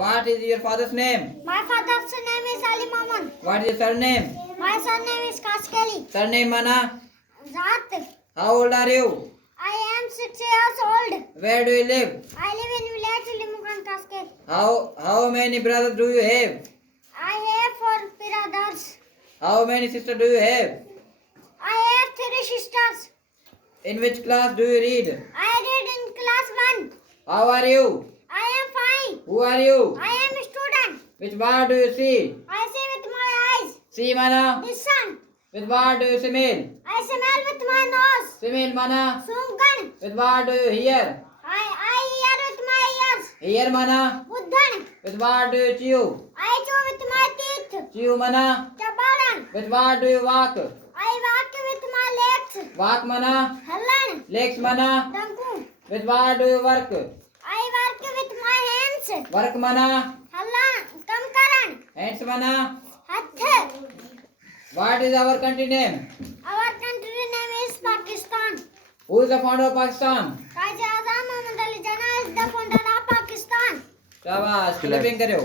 What is your father's name? My father's name is Ali Maman. What is your surname? My surname is Kaskeli. Surname mana? Zat. How old are you? I am 6 years old. Where do you live? I live in village Limukan Kaskel. How many brothers do you have? I have 4 brothers. How many sisters do you have? I have 3 sisters. In which class do you read? I read in class 1. How are you? I am fine. Who are you? I am a student. Which word do you see? I see with my eyes. See mana? Listen. With what do you smell? I smell with my nose. Smell mana? Sungan. With what do you hear? I hear with my ears. Hear mana? Buddhan. With what do you chew? I chew with my teeth. Chew mana? Chabaran. With what do you walk? I walk with my legs. Walk mana? Halan. Legs mana? Danku. With what do you work? I work with my hands. Work mana? Halan. Kamkaran. Hands mana? Hath. What is our country name? Our country name is Pakistan. Who is the founder of Pakistan? Qazi Azam Muhammad Ali Jinnah is the founder of Pakistan. शाबाश clipping करो